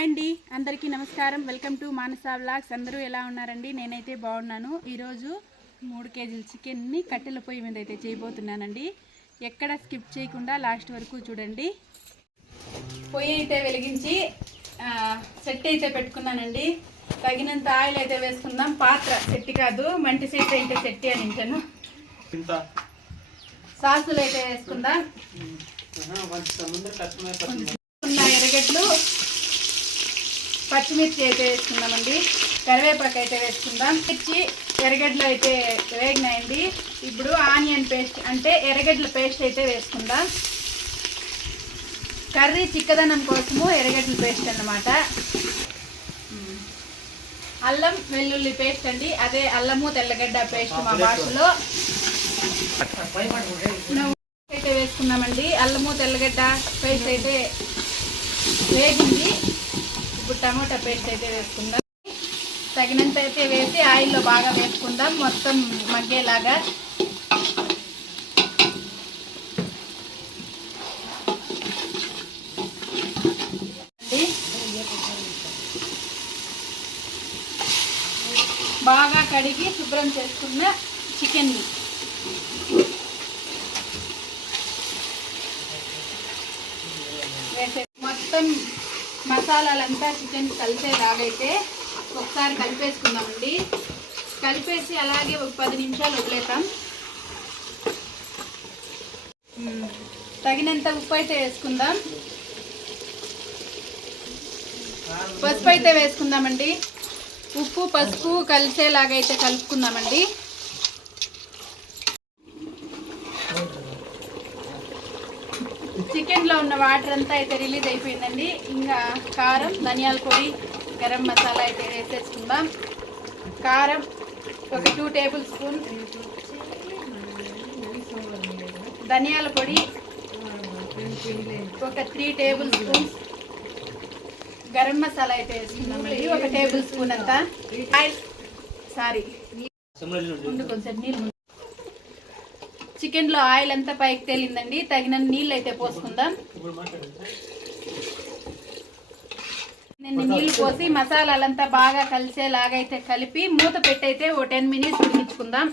Hi అండి. అందరికీ నమస్కారం. Welcome to Manasa vlogs. అందరూ ఎలా ఉన్నారండి? నేనైతే బాగున్నాను. ఈరోజు మూడు కేజీల చికెన్ని కట్టెల పొయ్యి మీద అయితే చేయబోతున్నానండి. ఎక్కడ స్కిప్ చేయకుండా లాస్ట్ వరకు చూడండి. పొయ్యి అయితే వెలిగించి సెట్ అయితే పెట్టుకున్నానండి. తగినంత ఆయిల్ అయితే వేసుకుందాం. పాత్ర సెట్టి కాదు. మంటి సెట్ అయితే సెట్టి అని ఇంటాను సాసులు అయితే వేసుకుందాం. కొంచెం ముందు కష్టమైపోతుంది ఉన్న ఎర్రగడ్డలు పచ్చిమిర్చి అయితే వేసుకుందామండి. కరివేపాకు అయితే వేసుకుందాం. మిర్చి ఎర్రగడ్డలు అయితే వేగినాయండి. ఇప్పుడు ఆనియన్ పేస్ట్ అంటే ఎర్రగడ్డల పేస్ట్ అయితే వేసుకుందాం. కర్రీ చిక్కదనం కోసము ఎర్రగడ్డల పేస్ట్ అన్నమాట. అల్లం వెల్లుల్లి పేస్ట్ అండి. అదే అల్లము తెల్లగడ్డ పేస్ట్ మా భాషలో. అయితే వేసుకున్నామండి అల్లము తెల్లగడ్డ పేస్ట్ అయితే వేగింది. ఇప్పుడు టమాటా పేస్ట్ అయితే వేసుకుందాం. తగినంత అయితే వేసి ఆయిల్లో బాగా వేసుకుందాం. మొత్తం మగ్గేలాగా. బాగా కడిగి శుభ్రం చేసుకున్న చికెన్ని. వేసే మొత్తం మసాలాలంతా చికెన్ కలిసేలాగైతే ఒకసారి కలిపేసుకుందామండి. కలిపేసి అలాగే ఒక పది నిమిషాలు వదిలేతాం తగినంత ఉప్పు అయితే వేసుకుందాం. పసుపు అయితే వేసుకుందామండి. ఉప్పు పసుపు కలిసేలాగైతే కలుపుకుందామండి. చికెన్లో ఉన్న వాటర్ అంతా అయితే రిలీజ్ అయిపోయిందండి. ఇంకా కారం ధనియాల పొడి గరం మసాలా అయితే వేసేసుకుందాం. కారం ఒక టూ టేబుల్ స్పూన్. ధనియాల పొడి ఒక three tablespoons garam masala అయితే వేసుకుందామండి ఒక టేబుల్ స్పూన్ అంతా. ఆయిల్ సారీ ముందు కొంచెం నీళ్ళు చికెన్లో ఆయిల్ అంతా పైకి తేలిందండి. తగిన నీళ్ళు అయితే పోసుకుందాం. నేను నీళ్ళు పోసి మసాలాలంతా బాగా కలిసేలాగైతే కలిపి మూత పెట్టయితే ఓ టెన్ మినిట్స్ ఉడికించుకుందాం.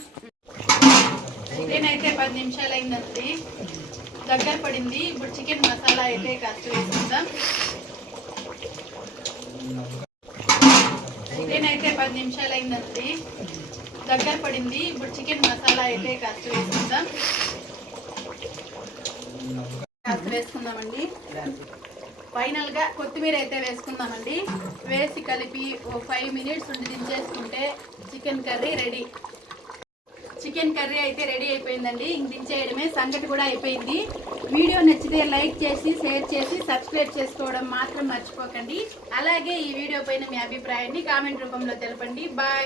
చికెన్ అయితే పది నిమిషాలు అయిందండి దగ్గర పడింది. ఇప్పుడు చికెన్ మసాలా అయితే కాస్త వేసుకుందాం. చికెన్ అయితే పది నిమిషాలు అయిందండి దగ్గర పడింది. ఇప్పుడు చికెన్ మసాలా అయితే కాస్త వేసుకుందాం. కాస్త వేసుకుందామండి. ఫైనల్గా కొత్తిమీర అయితే వేసుకుందామండి. వేసి కలిపి ఓ ఫైవ్ మినిట్స్ ఉండి దించేసుకుంటే chicken curry ready. Chicken curry అయితే రెడీ అయిపోయిందండి. ఇంక దించేయడమే. సంగటి కూడా అయిపోయింది. వీడియో నచ్చితే లైక్ చేసి షేర్ చేసి సబ్స్క్రైబ్ చేసుకోవడం మాత్రం మర్చిపోకండి. అలాగే ఈ వీడియో పైన మీ అభిప్రాయాన్ని కామెంట్ రూపంలో తెలపండి. బాయ్.